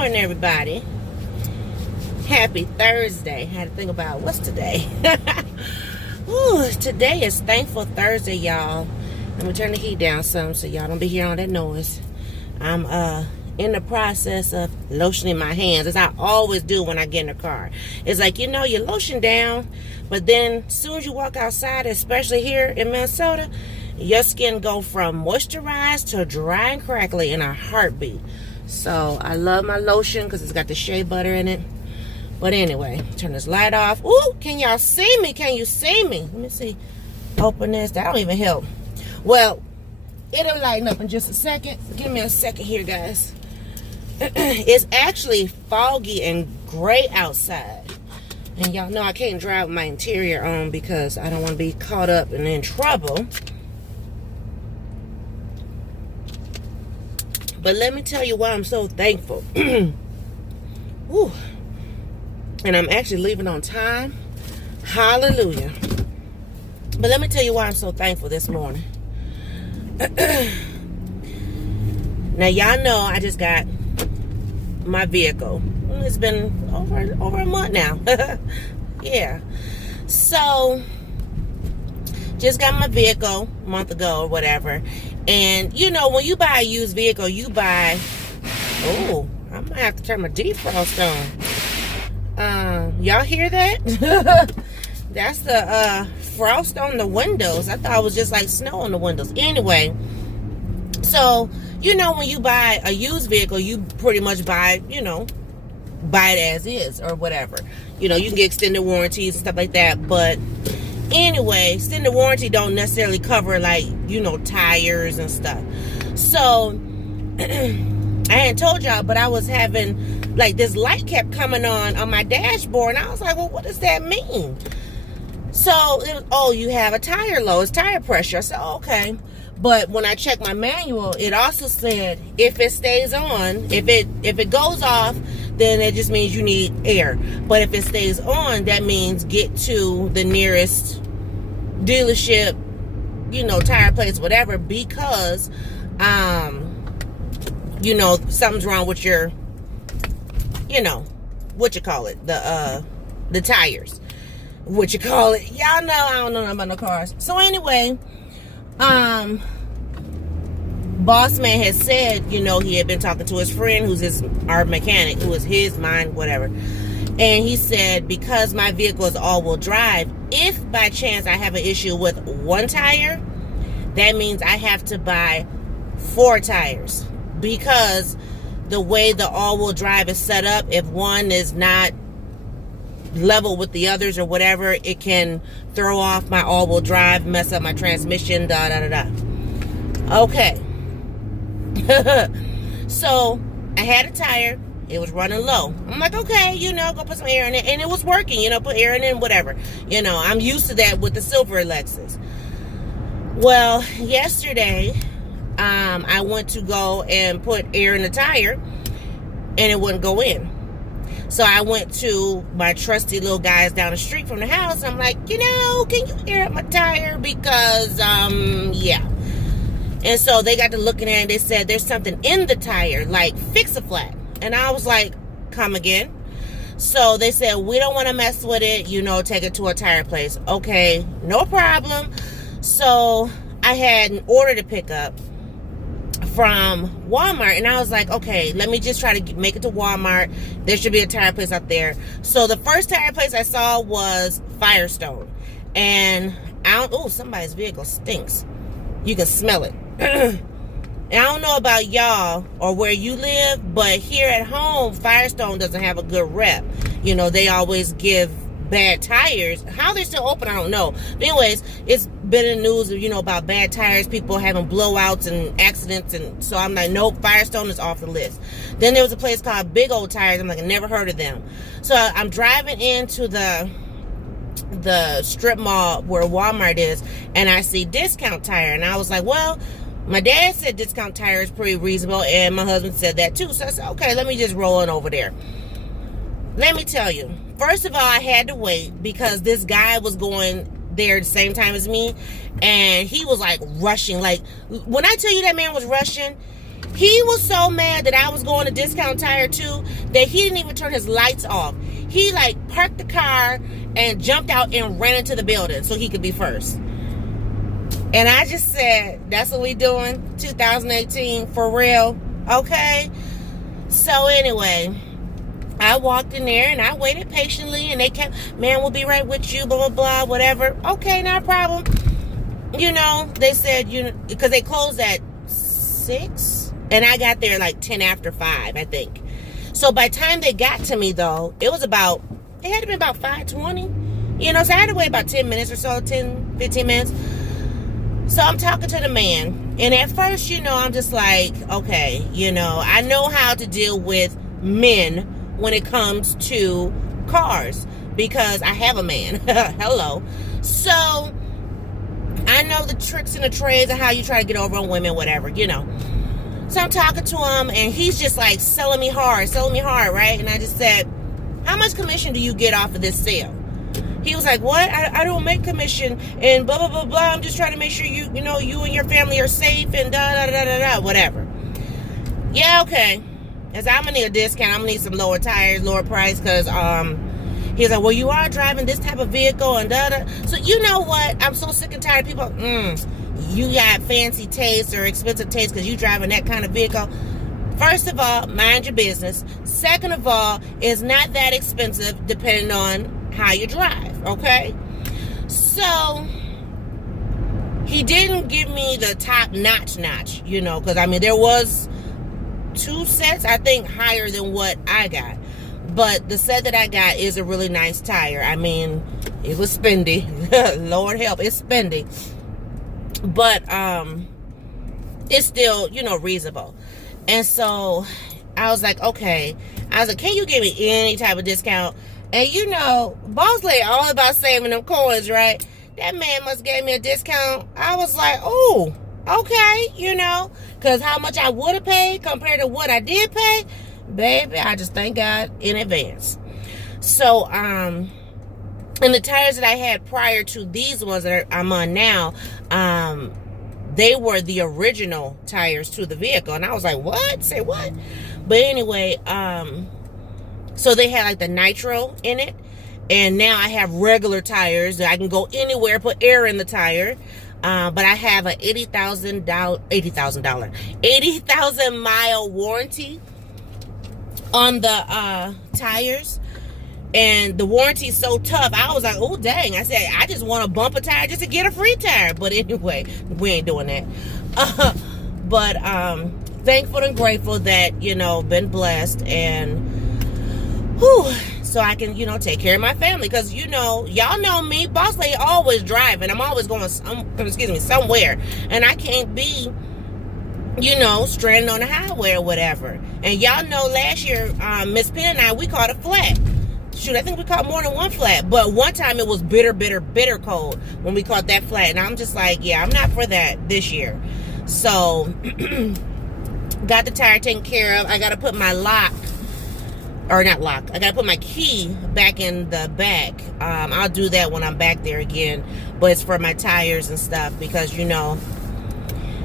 morning, everybody. Happy Thursday. Had to think about what's today. Ooh, today is Thankful Thursday, y'all. I'm gonna turn the heat down some so y'all don't be hearing all that noise. I'm in the process of lotioning my hands, as I always do when I get in the car. It's like, you lotion down, but then as soon as you walk outside, especially here in Minnesota, your skin go from moisturized to dry and crackly in a heartbeat. So I love my lotion because it's got the shea butter in it. But anyway, turn this light off. Ooh, can y'all see me? Can you see me? Let me see. Open this. That don't even help. Well, it'll lighten up in just a second. Give me a second here, guys. It's actually foggy and gray outside. And y'all know I can't drive with my interior on because I don't want to be caught up and in trouble. But let me tell you why I'm so thankful. Ooh. And I'm actually leaving on time. Hallelujah. But let me tell you why I'm so thankful this morning. Now, y'all know I just got my vehicle. It's been over a month now. Yeah. So, just got my vehicle a month ago or whatever. And, when you buy a used vehicle, you buy... Oh, I might have to turn my defrost on. Y'all hear that? That's the frost on the windows. I thought it was just like snow on the windows. Anyway, so, when you buy a used vehicle, you pretty much buy it as is or whatever. You can get extended warranties and stuff like that. But anyway, extended warranty don't necessarily cover tires and stuff. So I hadn't told y'all, but I was having this light kept coming on my dashboard, and I was like, well, what does that mean? So it was, oh, you have a tire low, it's tire pressure. I said, oh, okay. But when I checked my manual, it also said if it stays on, if it goes off, then it just means you need air. But if it stays on, that means get to the nearest dealership, tire place, whatever, because something's wrong with your, what you call it, the tires, what you call it. Y'all know I don't know nothing about no cars. So anyway, boss man has said, he had been talking to his friend who's our mechanic, who is his, mine, whatever. And he said, because my vehicle is all-wheel drive, if by chance I have an issue with one tire, that means I have to buy 4 tires. Because the way the all-wheel drive is set up, if one is not level with the others or whatever, it can throw off my all-wheel drive, mess up my transmission, Okay. So I had a tire. It was running low. I'm like, okay, go put some air in it. And it was working, put air in it and whatever. I'm used to that with the silver Lexus. Well, yesterday, I went to go and put air in the tire, and it wouldn't go in. So I went to my trusty little guys down the street from the house. I'm like, can you air up my tire? Because, yeah. And so they got to looking at it, and they said there's something in the tire, like fix-a-flat. And I was like, come again? So they said, we don't want to mess with it, take it to a tire place. Okay, no problem. So I had an order to pick up from Walmart, and I was like, okay, let me just try to make it to Walmart. There should be a tire place out there. So the first tire place I saw was Firestone. And somebody's vehicle stinks. You can smell it. And I don't know about y'all or where you live, but here at home, Firestone doesn't have a good rep. They always give bad tires. How they're still open, I don't know. But anyways, it's been in the news, about bad tires, people having blowouts and accidents. And so I'm like, nope, Firestone is off the list. Then there was a place called Big Old Tires. I'm like, I never heard of them. So I'm driving into the strip mall where Walmart is, and I see Discount Tire. And I was like, well, my dad said Discount Tire is pretty reasonable, and my husband said that too. So I said, okay, let me just roll on over there. Let me tell you, first of all, I had to wait because this guy was going there at the same time as me, and he was like rushing. Like, when I tell you that man was rushing, He was so mad that I was going to Discount Tire too that he didn't even turn his lights off. He like parked the car and jumped out and ran into the building so he could be first. And I just said, that's what we doing 2018 for real, okay? So anyway, I walked in there and I waited patiently and they kept, man, we'll be right with you, blah, blah, blah, whatever. Okay, not a problem. You know, they said, you know, because they closed at 6 and I got there like 10 after 5, I think. So by the time they got to me though, it had to be about 5:20. You know, so I had to wait about 10 minutes or so, 10, 15 minutes. So I'm talking to the man. And at first, you know, I'm just like, okay, you know, I know how to deal with men when it comes to cars because I have a man. Hello. So I know the tricks and the trades of how you try to get over on women, whatever, you know. So I'm talking to him and he's just like selling me hard, right? And I just said, how much commission do you get off of this sale? He was like, what? I don't make commission and blah, blah, blah, blah. I'm just trying to make sure you know, you and your family are safe and da, da, da, da, da, whatever. Yeah, okay. As I'm going to need a discount. I'm going to need some lower tires, lower price because he's like, well, you are driving this type of vehicle and da, da. So you know what? I'm so sick and tired of people, you got fancy taste or expensive taste because you driving that kind of vehicle. First of all, mind your business. Second of all, it's not that expensive depending on how you drive, okay? So he didn't give me the top notch, you know, because I mean there was 2 sets I think higher than what I got, but the set that I got is a really nice tire. I mean, it was spendy. Lord help, it's spendy, but it's still, you know, reasonable. And so I was like, okay, I was like, can you give me any type of discount? And you know, boss lady all about saving them coins, right? That man must give me a discount. I was like, oh, okay, you know, because how much I would have paid compared to what I did pay, baby, I just thank God in advance. So, and the tires that I had prior to these ones that I'm on now, they were the original tires to the vehicle. And I was like, what? Say what? But anyway, so they had like the nitro in it. And now I have regular tires that I can go anywhere, put air in the tire. But I have an 80,000 mile warranty on the tires. And the warranty is so tough. I was like, oh, dang. I said, I just want to bump a tire just to get a free tire. But anyway, we ain't doing that. But thankful and grateful that, you know, been blessed. And, whew, so I can, you know, take care of my family. Because, you know, y'all know me. Boss lady always driving. I'm always going, somewhere. And I can't be, you know, stranded on the highway or whatever. And y'all know last year, Miss Penn and I, we caught a flat. Shoot, I think we caught more than one flat. But one time it was bitter cold when we caught that flat. And I'm just like, yeah, I'm not for that this year. So, got the tire taken care of. I got to put my I got to put my key back in the back. I'll do that when I'm back there again. But it's for my tires and stuff. Because, you know,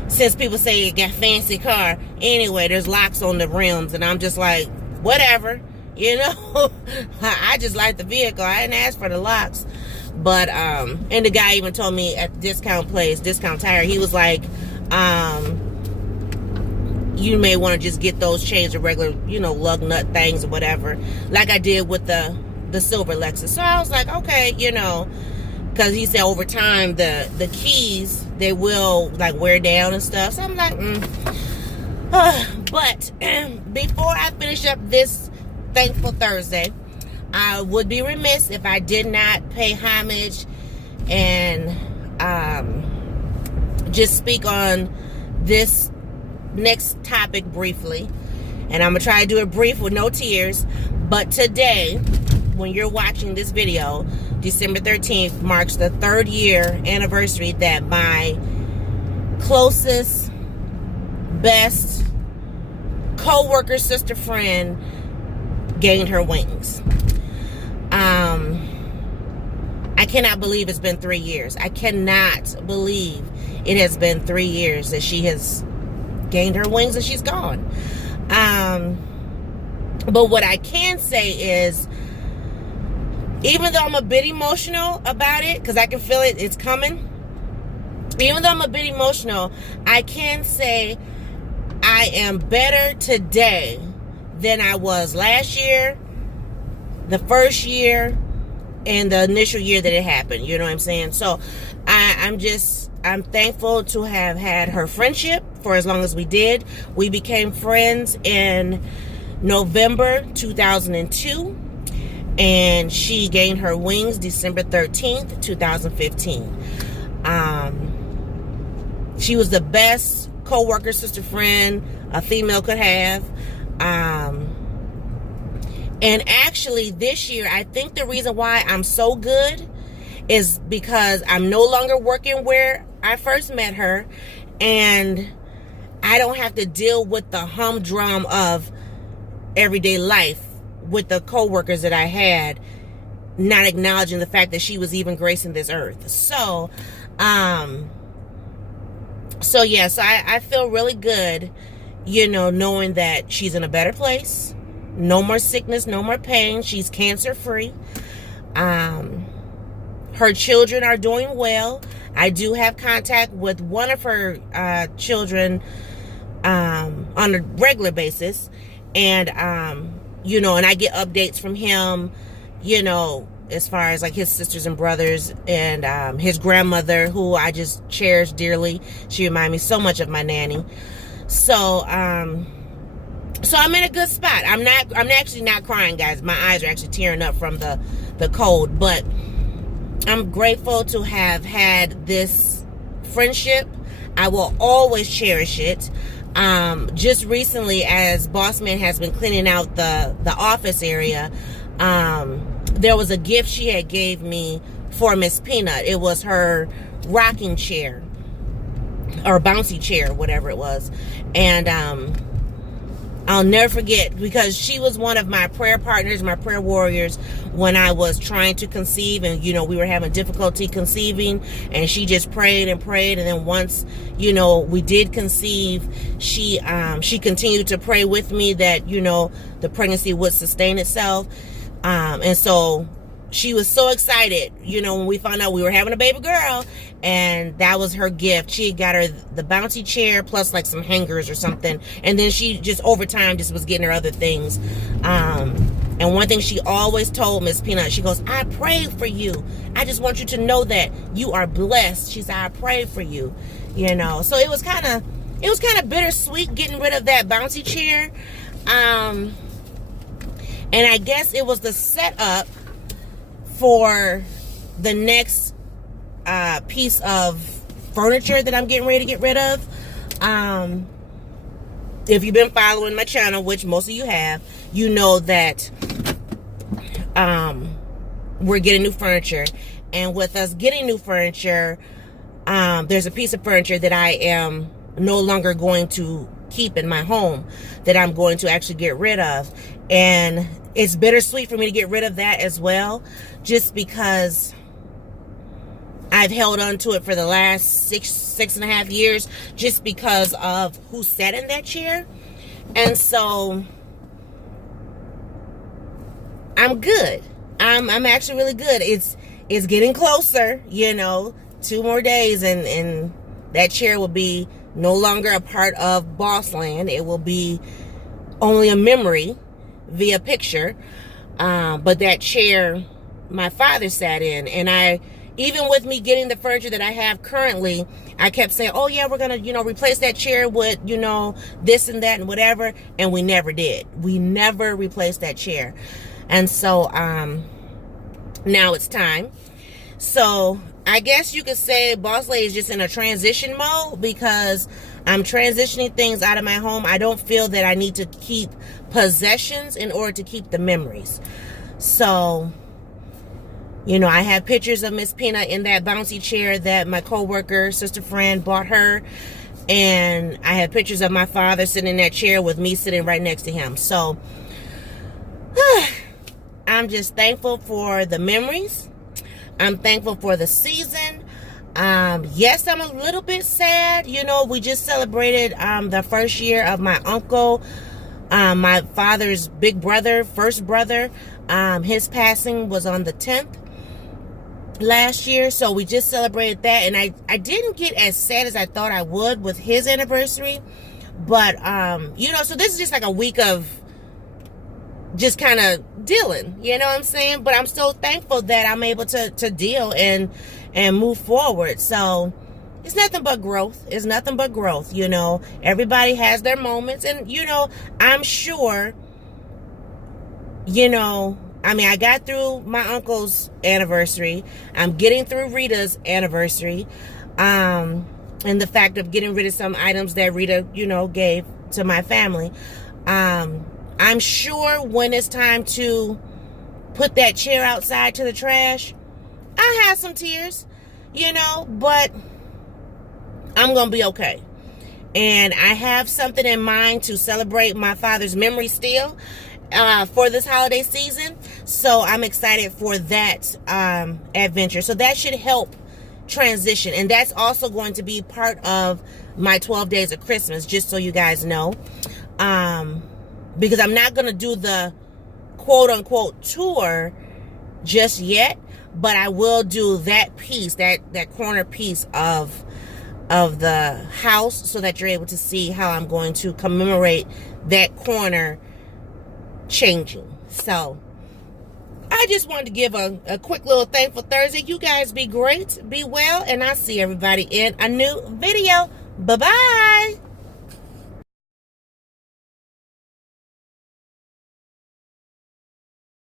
since people say you got a fancy car, anyway, there's locks on the rims. And I'm just like, whatever. You know, I just like the vehicle. I didn't ask for the locks. But, and the guy even told me at the discount tire, he was like, you may want to just get those changed, the regular, you know, lug nut things or whatever, like I did with the silver Lexus. So I was like, okay, you know, because he said over time, the keys, they will like wear down and stuff. So I'm like, But before I finish up this Thankful Thursday, I would be remiss if I did not pay homage and just speak on this next topic briefly. And I'm gonna try to do it brief with no tears. But today, when you're watching this video, December 13th marks the 3rd year anniversary that my closest, best co-worker, sister, friend gained her wings. I cannot believe it's been 3 years. I cannot believe it has been 3 years that she has gained her wings and she's gone. But what I can say is, even though I'm a bit emotional about it, because I can feel it, it's coming. Even though I'm a bit emotional, I can say I am better today than I was last year, the first year, and the initial year that it happened. You know what I'm saying? So I'm thankful to have had her friendship for as long as we did. We became friends in November 2002, and she gained her wings December 13th, 2015. She was the best co-worker, sister, friend a female could have. And actually this year, I think the reason why I'm so good is because I'm no longer working where I first met her, and I don't have to deal with the humdrum of everyday life with the co-workers that I had, not acknowledging the fact that she was even gracing this earth. So I feel really good, knowing that she's in a better place. No more sickness, no more pain. She's cancer free. Her children are doing well. I do have contact with one of her children on a regular basis, and and I get updates from him, as far as like his sisters and brothers, and his grandmother, who I just cherish dearly. She reminded me so much of my nanny. So I'm in a good spot. I'm actually not crying, guys. My eyes are actually tearing up from the cold, but I'm grateful to have had this friendship. I will always cherish it. Just recently, as Bossman has been cleaning out the office area, there was a gift she had gave me for Miss Peanut. It was her rocking chair, or bouncy chair, whatever it was. And I'll never forget, because she was one of my prayer partners, my prayer warriors, when I was trying to conceive, and we were having difficulty conceiving, and she just prayed and prayed. And then once we did conceive, she continued to pray with me that the pregnancy would sustain itself. And so she was so excited, when we found out we were having a baby girl, and that was her gift. She got her the bouncy chair plus like some hangers or something, and then she just over time just was getting her other things. And one thing she always told Miss Peanut, she goes, "I prayed for you. I just want you to know that you are blessed." She said, "I prayed for you." So it was kind of bittersweet getting rid of that bouncy chair. And I guess it was the setup for the next piece of furniture that I'm getting ready to get rid of. If you've been following my channel, which most of you have, you know that we're getting new furniture. And with us getting new furniture, there's a piece of furniture that I am no longer going to keep in my home, that I'm going to actually get rid of. And it's bittersweet for me to get rid of that as well, just because I've held on to it for the last six and a half years, just because of who sat in that chair. And so I'm good. I'm actually really good. It's getting closer, 2 more days, and that chair will be no longer a part of Bossland. It will be only a memory via picture. But that chair my father sat in, and even with me getting the furniture that I have currently, I kept saying, "Oh yeah, we're gonna, replace that chair with, this and that and whatever," and we never did. We never replaced that chair. And so now it's time. So I guess you could say Boss Lady is just in a transition mode, because I'm transitioning things out of my home. I don't feel that I need to keep possessions in order to keep the memories. So, I have pictures of Miss Peanut in that bouncy chair that my coworker, sister friend, bought her. And I have pictures of my father sitting in that chair with me sitting right next to him. So I'm just thankful for the memories. I'm thankful for the season. Yes, I'm a little bit sad. You know, we just celebrated the first year of my uncle, my father's big brother, first brother. His passing was on the 10th last year, so we just celebrated that, and I didn't get as sad as I thought I would with his anniversary. But you know, so this is just like a week of just kind of dealing, you know what I'm saying? But I'm still thankful that I'm able to deal and move forward. So it's nothing but growth. It's nothing but growth, you know. Everybody has their moments, and you know, I'm sure, you know, I mean, I got through my uncle's anniversary. I'm getting through Rita's anniversary. And the fact of getting rid of some items that Rita, you know, gave to my family. I'm sure when it's time to put that chair outside to the trash, I have some tears, you know, but I'm going to be okay. And I have something in mind to celebrate my father's memory still for this holiday season. So I'm excited for that adventure. So that should help transition. And that's also going to be part of my 12 days of Christmas, just so you guys know. Because I'm not going to do the quote-unquote tour just yet, but I will do that piece, that corner piece of the house, so that you're able to see how I'm going to commemorate that corner changing. So I just wanted to give a quick little thankful Thursday. You guys be great, be well, and I'll see everybody in a new video. Bye-bye.